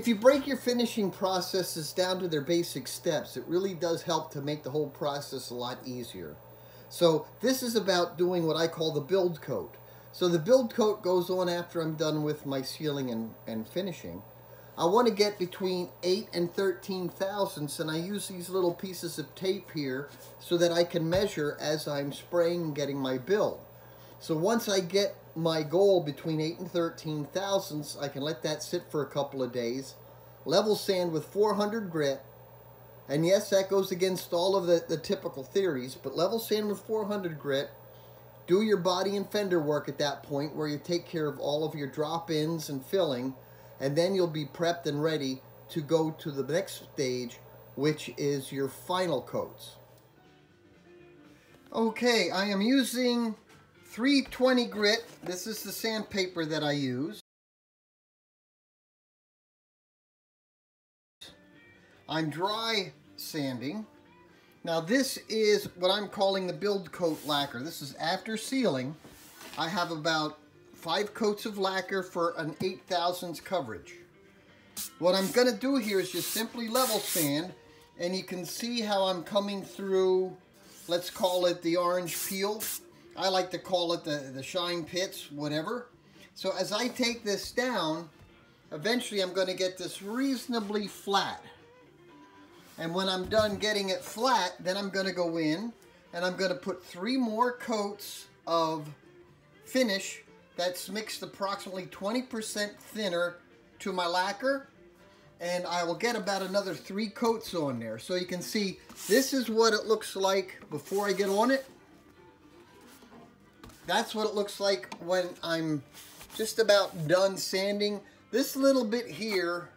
If you break your finishing processes down to their basic steps, it really does help to make the whole process a lot easier. So this is about doing what I call the build coat. So the build coat goes on after I'm done with my sealing and finishing. I want to get between 8 and 13 thousandths, and I use these little pieces of tape here so that I can measure as I'm spraying and getting my build. So once I get my goal between 8 and 13 thousandths, I can let that sit for a couple of days, level sand with 400 grit, and yes, that goes against all of the typical theories, but level sand with 400 grit, do your body and fender work at that point where you take care of all of your drop-ins and filling, and then you'll be prepped and ready to go to the next stage, which is your final coats. Okay, I am using 320 grit. This is the sandpaper that I use. I'm dry sanding. Now this is what I'm calling the build coat lacquer. This is after sealing. I have about 5 coats of lacquer for an 8 thousandths coverage. What I'm going to do here is just simply level sand, and you can see how I'm coming through, let's call it the orange peel. I like to call it the shine pits, whatever. So as I take this down, eventually I'm going to get this reasonably flat. And when I'm done getting it flat, then I'm going to go in and I'm going to put 3 more coats of finish that's mixed approximately 20% thinner to my lacquer. And I will get about another 3 coats on there. So you can see this is what it looks like before I get on it. That's what it looks like when I'm just about done sanding. This little bit here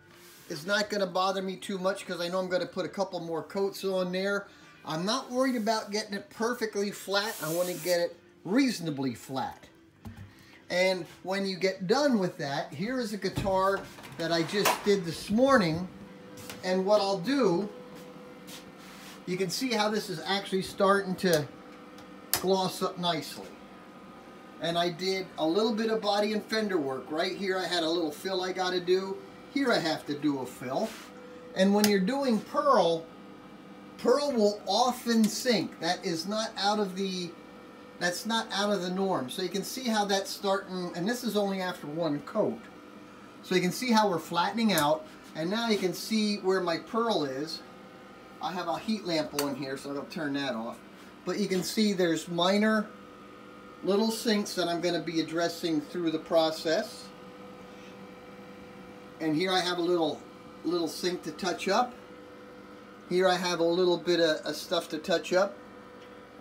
is not going to bother me too much because I know I'm going to put a couple more coats on there. I'm not worried about getting it perfectly flat. I want to get it reasonably flat. And when you get done with that, here is a guitar that I just did this morning. And what I'll do, you can see how this is actually starting to gloss up nicely. And I did a little bit of body and fender work. Right here I had a little fill I got to do. Here I have to do a fill. And when you're doing pearl will often sink. That is not out of the norm. So you can see how that's starting, and this is only after 1 coat. So you can see how we're flattening out, and now you can see where my pearl is. I have a heat lamp on here, so I'll turn that off. But you can see there's minor little sinks that I'm going to be addressing through the process. And here I have a little sink to touch up. Here I have a little bit of stuff to touch up.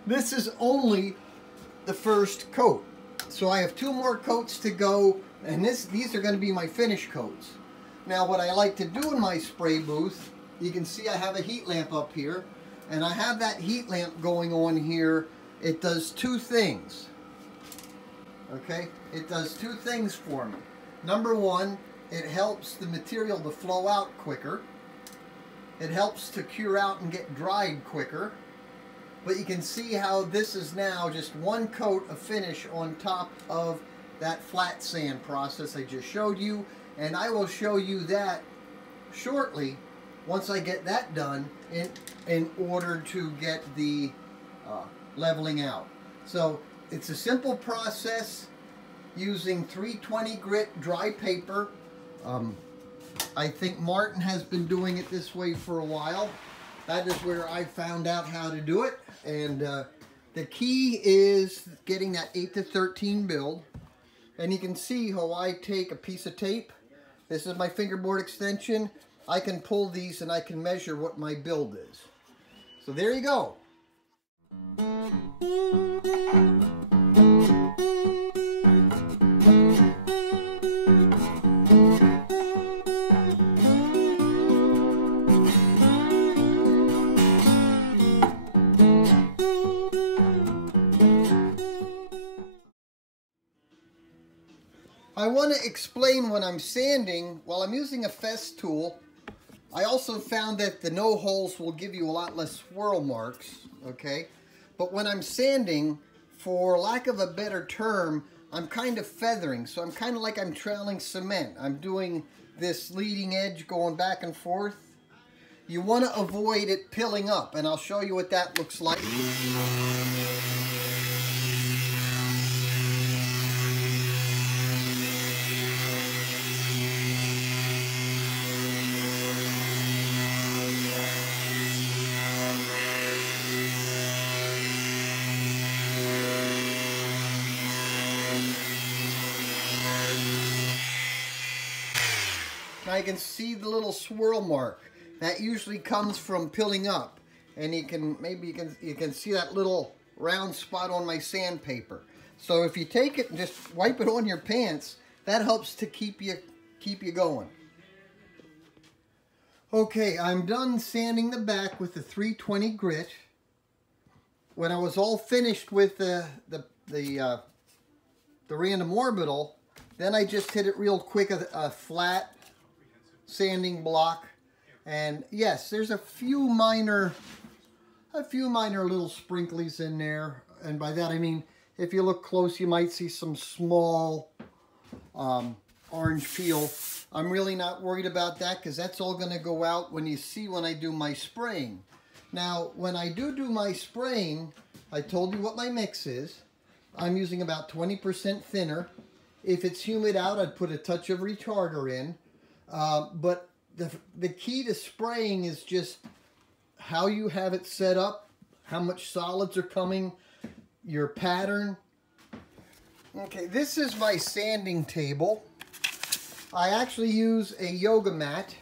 This is only the first coat. So I have 2 more coats to go, and these are going to be my finish coats. Now what I like to do in my spray booth, you can see I have a heat lamp up here, and I have that heat lamp going on here. It does 2 things. Okay, it does 2 things for me. Number 1, it helps the material to flow out quicker. It helps to cure out and get dried quicker. But you can see how this is now just 1 coat of finish on top of that flat sand process I just showed you. And I will show you that shortly once I get that done in order to get the leveling out. So it's a simple process using 320 grit dry paper. I think Martin has been doing it this way for a while. That is where I found out how to do it. And the key is getting that 8 to 13 build. And you can see how I take a piece of tape. This is my fingerboard extension. I can pull these and I can measure what my build is. So there you go. I want to explain when I'm sanding, while I'm using a fest tool, I also found that the no holes will give you a lot less swirl marks, okay? But when I'm sanding, for lack of a better term, I'm kind of feathering, so I'm kind of like I'm trailing cement. I'm doing this leading edge going back and forth. You want to avoid it pilling up, and I'll show you what that looks like. Now you can see the little swirl mark. That usually comes from pilling up, and you can see that little round spot on my sandpaper. So if you take it and just wipe it on your pants, that helps to keep you going. Okay, I'm done sanding the back with the 320 grit. When I was all finished with the random orbital, then I just hit it real quick, a flat sanding block. And yes, there's a few minor little sprinklies in there, and by that I mean if you look close you might see some small orange peel. I'm really not worried about that because that's all going to go out when I do my spraying. Now when I do my spraying, I told you what my mix is. I'm using about 20% thinner. If it's humid out, I'd put a touch of retarder in, but the key to spraying is just how you have it set up, how much solids are coming, your pattern. Okay, this is my sanding table. I actually use a yoga mat.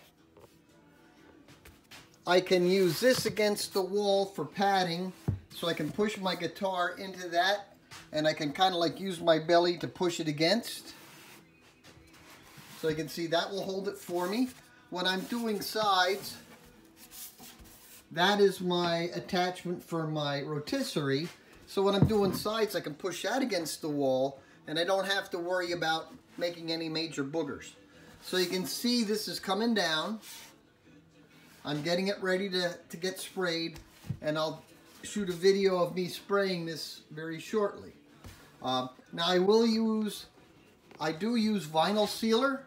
I can use this against the wall for padding, so I can push my guitar into that, and I can kind of like use my belly to push it against. So you can see that will hold it for me. When I'm doing sides, that is my attachment for my rotisserie. So when I'm doing sides, I can push that against the wall, and I don't have to worry about making any major boogers. So you can see this is coming down. I'm getting it ready to get sprayed, and I'll shoot a video of me spraying this very shortly. Now I do use vinyl sealer.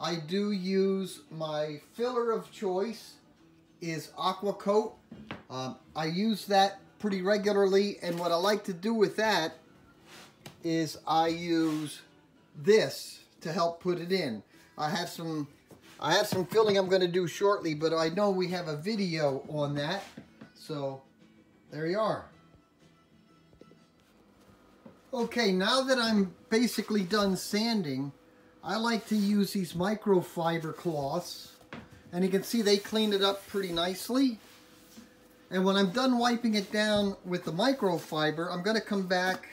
I do use my filler of choice is Aqua Coat. I use that pretty regularly, and what I like to do with that is I use this to help put it in. I have some filling I'm going to do shortly, but I know we have a video on that, so there you are. Okay, now that I'm basically done sanding, I like to use these microfiber cloths, and you can see they cleaned it up pretty nicely. And when I'm done wiping it down with the microfiber, I'm going to come back.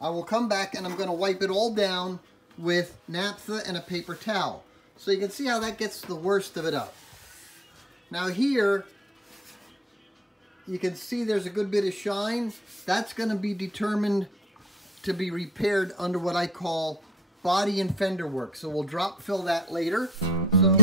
I will come back and I'm going to wipe it all down with naphtha and a paper towel. So you can see how that gets the worst of it up. Now here, you can see there's a good bit of shine. That's going to be determined to be repaired under what I call body and fender work. So we'll drop fill that later. So